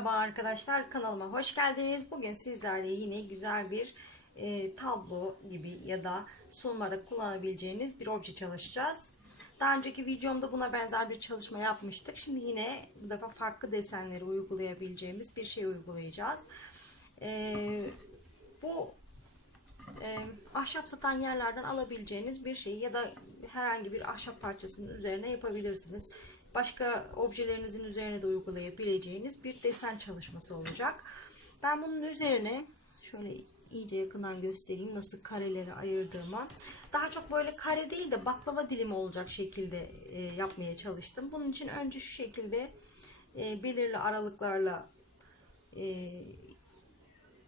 Merhaba arkadaşlar kanalıma hoş geldiniz. Bugün sizlerle yine güzel bir e, tablo gibi ya da sunumlarda kullanabileceğiniz bir obje çalışacağız. Daha önceki videomda buna benzer bir çalışma yapmıştık. Şimdi yine bu defa farklı desenleri uygulayabileceğimiz bir şey uygulayacağız. E, bu e, ahşap satan yerlerden alabileceğiniz bir şey ya da herhangi bir ahşap parçasının üzerine yapabilirsiniz. Başka objelerinizin üzerine de uygulayabileceğiniz bir desen çalışması olacak. Ben bunun üzerine şöyle iyice yakından göstereyim nasıl kareleri ayırdığımı. Daha çok böyle kare değil de baklava dilimi olacak şekilde e, yapmaya çalıştım. Bunun için önce şu şekilde e, belirli aralıklarla e,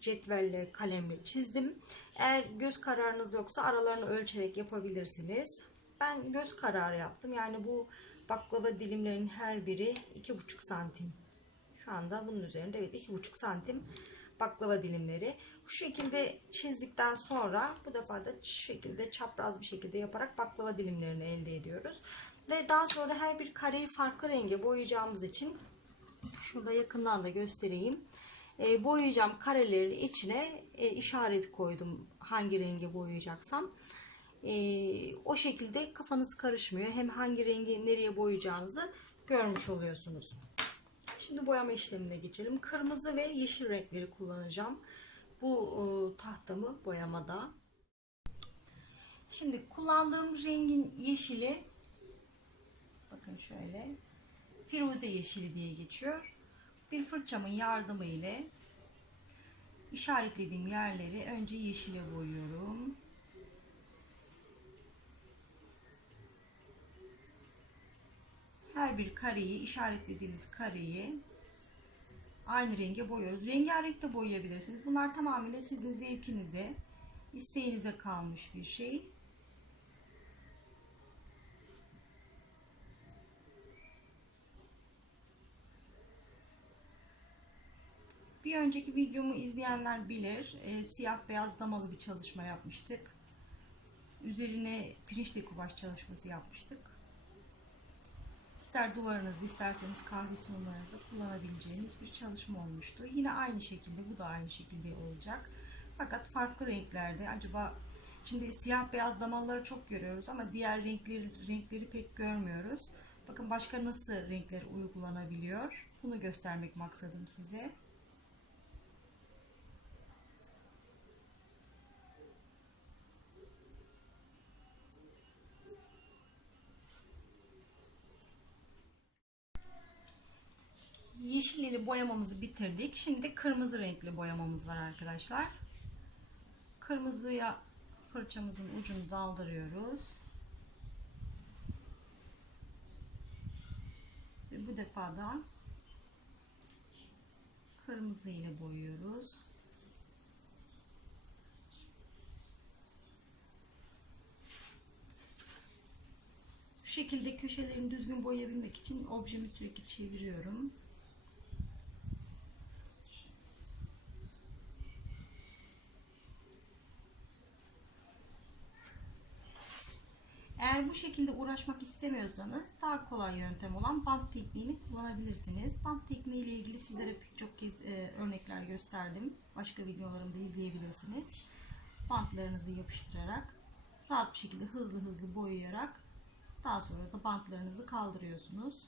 cetvelle kalemle çizdim. Eğer göz kararınız yoksa aralarını ölçerek yapabilirsiniz. Ben göz kararı yaptım. Yani bu baklava dilimlerinin her biri 2,5 santim. Şu anda bunun üzerinde evet 2,5 santim baklava dilimleri. Bu şekilde çizdikten sonra bu defa da şu şekilde çapraz bir şekilde yaparak baklava dilimlerini elde ediyoruz. Ve daha sonra her bir kareyi farklı renge boyayacağımız için şurada yakından da göstereyim. E, boyayacağım karelerin içine e, işaret koydum hangi renge boyayacaksam. E, o şekilde kafanız karışmıyor. Hem hangi rengi nereye boyayacağınızı görmüş oluyorsunuz. Şimdi boyama işlemine geçelim. Kırmızı ve yeşil renkleri kullanacağım. Bu e, tahtamı boyamada. Şimdi kullandığım rengin yeşili bakın şöyle firuze yeşili diye geçiyor. Bir fırçamın yardımı ile işaretlediğim yerleri önce yeşile boyuyorum. Her bir kareyi işaretlediğimiz kareyi aynı renge boyuyoruz. Rengarenk de boyayabilirsiniz. Bunlar tamamıyla sizin zevkinize, isteğinize kalmış bir şey. Bir önceki videomu izleyenler bilir. E, siyah beyaz damalı bir çalışma yapmıştık. Üzerine pirinç dekubaj çalışması yapmıştık. İster duvarınızda isterseniz kahve sunumlarınızda kullanabileceğiniz bir çalışma olmuştu. Yine aynı şekilde bu da aynı şekilde olacak. Fakat farklı renklerde acaba şimdi siyah beyaz damaları çok görüyoruz ama diğer renkleri, renkleri pek görmüyoruz. Bakın başka nasıl renkler uygulanabiliyor. Bunu göstermek maksadım size. Yeşilleri boyamamızı bitirdik. Şimdi kırmızı renkli boyamamız var arkadaşlar. Kırmızıya fırçamızın ucunu daldırıyoruz. Ve bu defa da kırmızı ile boyuyoruz. Şekilde köşelerini düzgün boyayabilmek için objemi sürekli çeviriyorum. Eğer bu şekilde uğraşmak istemiyorsanız daha kolay yöntem olan bant tekniğini kullanabilirsiniz. Bant tekniği ile ilgili sizlere pek çok kez e, örnekler gösterdim. Başka videolarımda izleyebilirsiniz. Bantlarınızı yapıştırarak rahat bir şekilde hızlı hızlı boyayarak daha sonra da bantlarınızı kaldırıyorsunuz.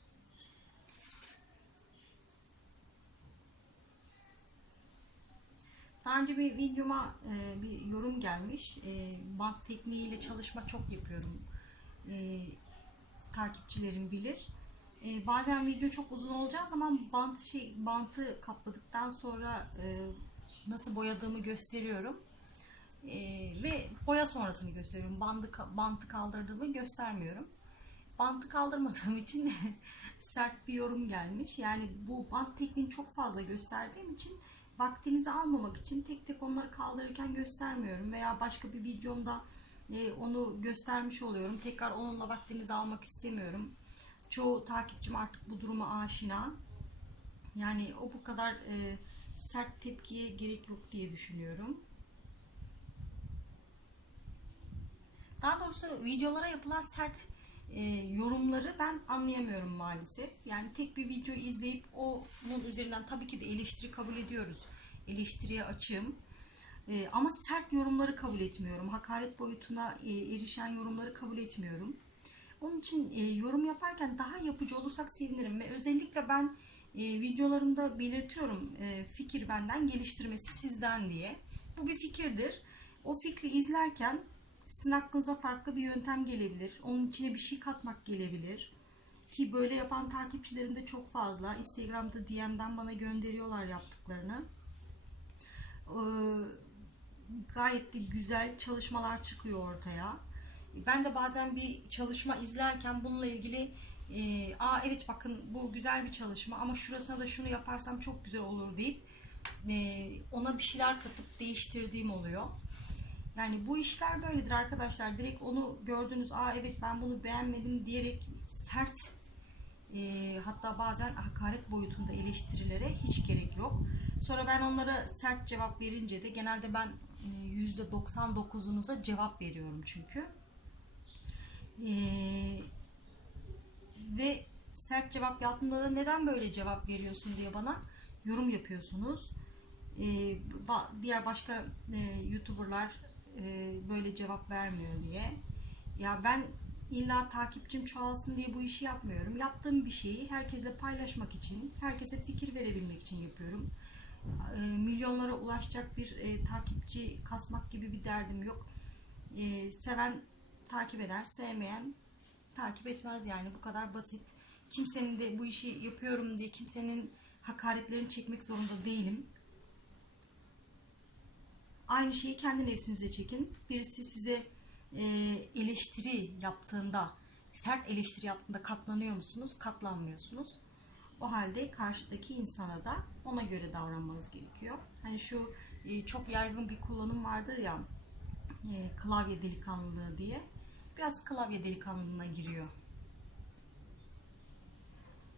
Daha önce bir videoma e, bir yorum gelmiş. E, bant tekniğiyle çalışma çok yapıyorum. E, takipçilerim bilir. E, bazen video çok uzun olacağı zaman bant şey bantı kapladıktan sonra e, nasıl boyadığımı gösteriyorum. E, ve boya sonrasını gösteriyorum. Bandı bantı kaldırdığımı göstermiyorum. Bantı kaldırmadığım için sert bir yorum gelmiş. Yani bu bant tekniğini çok fazla gösterdiğim için vaktinizi almamak için tek tek onları kaldırırken göstermiyorum veya başka bir videomda e, onu göstermiş oluyorum. Tekrar onunla vaktinizi almak istemiyorum. Çoğu takipçim artık bu duruma aşina. Yani o bu kadar e, sert tepkiye gerek yok diye düşünüyorum. Daha doğrusu videolara yapılan sert e, yorumları ben anlayamıyorum maalesef. Yani tek bir video izleyip onun üzerinden tabii ki de eleştiri kabul ediyoruz. Eleştiriye açığım. E, ama sert yorumları kabul etmiyorum. Hakaret boyutuna e, erişen yorumları kabul etmiyorum. Onun için e, yorum yaparken daha yapıcı olursak sevinirim ve özellikle ben e, videolarımda belirtiyorum e, fikir benden geliştirmesi sizden diye. Bu bir fikirdir. O fikri izlerken sizin aklınıza farklı bir yöntem gelebilir. Onun içine bir şey katmak gelebilir. Ki böyle yapan takipçilerim de çok fazla. Instagram'da DM'den bana gönderiyorlar yaptıklarını. Ee, gayet de güzel çalışmalar çıkıyor ortaya. Ben de bazen bir çalışma izlerken bununla ilgili e, aa evet bakın bu güzel bir çalışma ama şurasına da şunu yaparsam çok güzel olur deyip e, ona bir şeyler katıp değiştirdiğim oluyor. Yani bu işler böyledir arkadaşlar. Direkt onu gördünüz, aa evet ben bunu beğenmedim diyerek sert e, hatta bazen hakaret boyutunda eleştirilere hiç gerek yok. Sonra ben onlara sert cevap verince de genelde ben e, %99'unuza cevap veriyorum çünkü. E, ve sert cevap yaptığımda da neden böyle cevap veriyorsun diye bana yorum yapıyorsunuz. E, diğer başka e, YouTuber'lar e, böyle cevap vermiyor diye. Ya ben illa takipçim çoğalsın diye bu işi yapmıyorum. Yaptığım bir şeyi herkesle paylaşmak için, herkese fikir verebilmek için yapıyorum. E, milyonlara ulaşacak bir e, takipçi kasmak gibi bir derdim yok. E, seven takip eder, sevmeyen takip etmez yani bu kadar basit. Kimsenin de bu işi yapıyorum diye kimsenin hakaretlerini çekmek zorunda değilim. Aynı şeyi kendi nefsinize çekin. Birisi size e, eleştiri yaptığında, sert eleştiri yaptığında katlanıyor musunuz? Katlanmıyorsunuz. O halde karşıdaki insana da ona göre davranmanız gerekiyor. Hani şu e, çok yaygın bir kullanım vardır ya, e, klavye delikanlılığı diye. Biraz klavye delikanlılığına giriyor.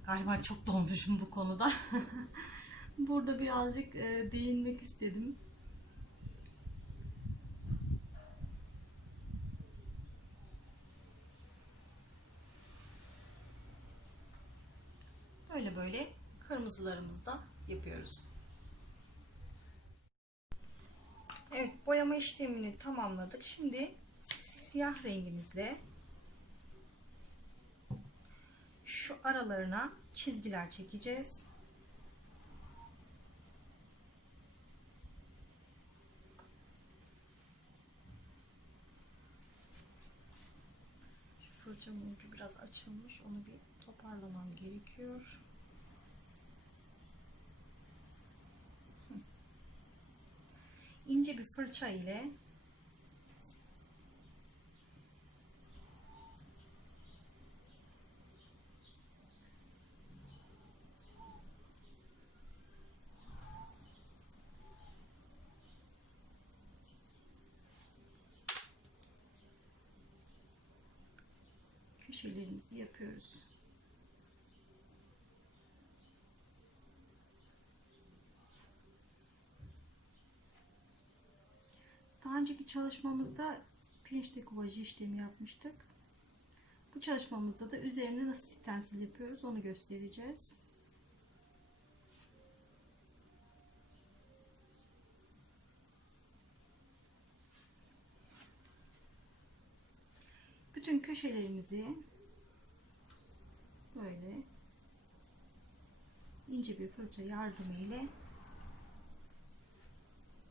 Galiba çok dolmuşum bu konuda. Burada birazcık e, değinmek istedim. Böyle böyle kırmızılarımızı da yapıyoruz. Evet boyama işlemini tamamladık. Şimdi siyah rengimizle şu aralarına çizgiler çekeceğiz. Şu fırçamın ucu biraz açılmış. Onu bir toparlamam gerekiyor. ince bir fırça ile köşelerimizi yapıyoruz. Daha önceki çalışmamızda pirinç dekubajı işlemi yapmıştık. Bu çalışmamızda da üzerine nasıl stensil yapıyoruz onu göstereceğiz. Bütün köşelerimizi böyle ince bir fırça yardımı ile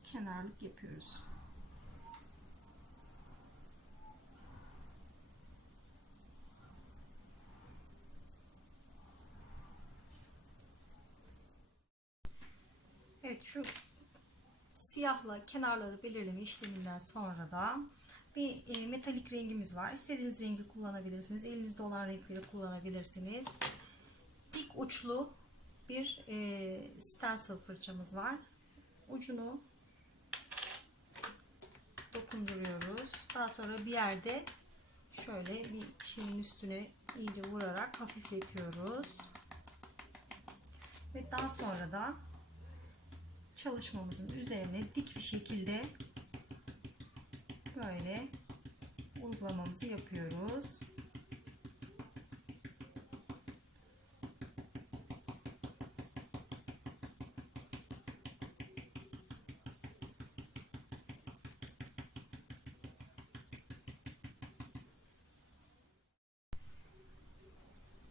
kenarlık yapıyoruz. Evet şu siyahla kenarları belirleme işleminden sonra da bir e, metalik rengimiz var. İstediğiniz rengi kullanabilirsiniz. Elinizde olan renkleri kullanabilirsiniz. Dik uçlu bir e, stencil fırçamız var. Ucunu dokunduruyoruz. Daha sonra bir yerde şöyle bir şeyin üstüne iyice vurarak hafifletiyoruz. Ve daha sonra da çalışmamızın üzerine dik bir şekilde şöyle uygulamamızı yapıyoruz.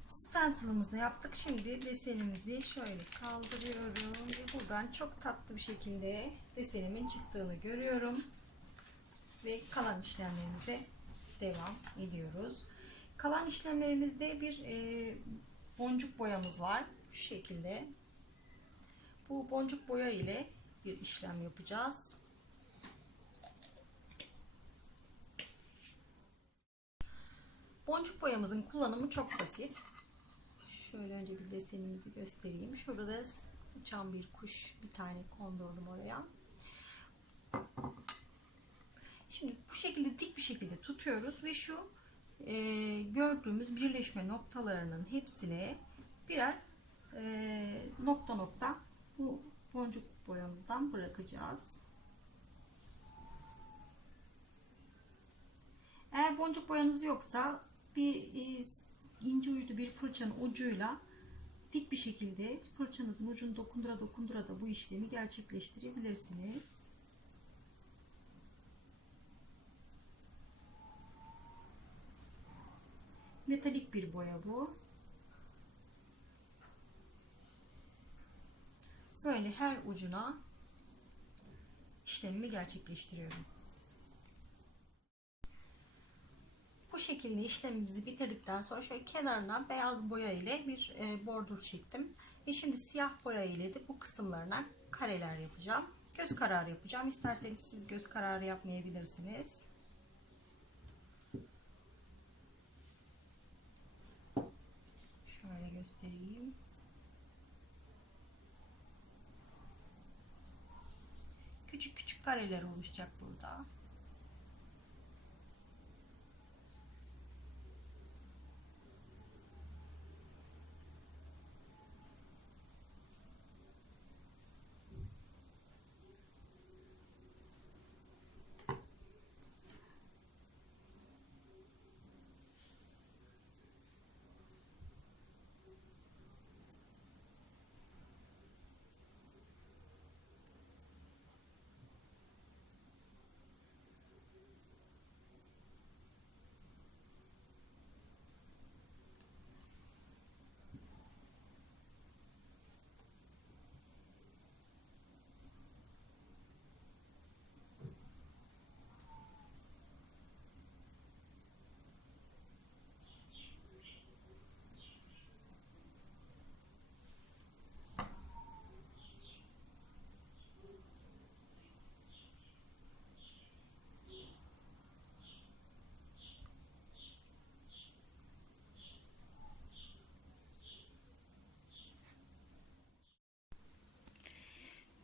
stencil'ımızı yaptık. Şimdi desenimizi şöyle kaldırıyorum buradan çok tatlı bir şekilde desenimin çıktığını görüyorum. Ve kalan işlemlerimize devam ediyoruz. Kalan işlemlerimizde bir e, boncuk boyamız var. Şu şekilde. Bu boncuk boya ile bir işlem yapacağız. Boncuk boyamızın kullanımı çok basit. Şöyle önce bir desenimizi göstereyim. Şurada da uçan bir kuş bir tane kondurdum oraya. Şimdi bu şekilde dik bir şekilde tutuyoruz ve şu e, gördüğümüz birleşme noktalarının hepsine birer e, nokta nokta bu boncuk boyamızdan bırakacağız. Eğer boncuk boyanız yoksa bir e, ince uçlu bir fırçanın ucuyla dik bir şekilde fırçanızın ucunu dokundura dokundura da bu işlemi gerçekleştirebilirsiniz. Metalik bir boya bu. Böyle her ucuna işlemimi gerçekleştiriyorum. Bu şekilde işlemimizi bitirdikten sonra şöyle kenarına beyaz boya ile bir e, bordür çektim. Ve şimdi siyah boya ile de bu kısımlarına kareler yapacağım. Göz kararı yapacağım. İsterseniz siz göz kararı yapmayabilirsiniz. Şöyle göstereyim. Küçük küçük kareler oluşacak burada.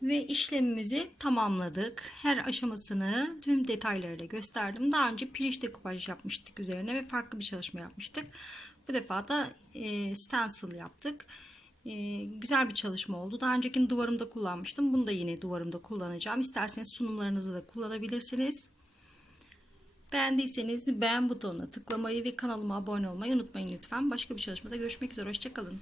Ve işlemimizi tamamladık. Her aşamasını tüm detaylarıyla gösterdim. Daha önce pirinç dekupaj yapmıştık üzerine ve farklı bir çalışma yapmıştık. Bu defa da e, stencil yaptık. E, güzel bir çalışma oldu. Daha öncekini duvarımda kullanmıştım. Bunu da yine duvarımda kullanacağım. İsterseniz sunumlarınızı da kullanabilirsiniz. Beğendiyseniz beğen butonuna tıklamayı ve kanalıma abone olmayı unutmayın lütfen. Başka bir çalışmada görüşmek üzere. Hoşçakalın.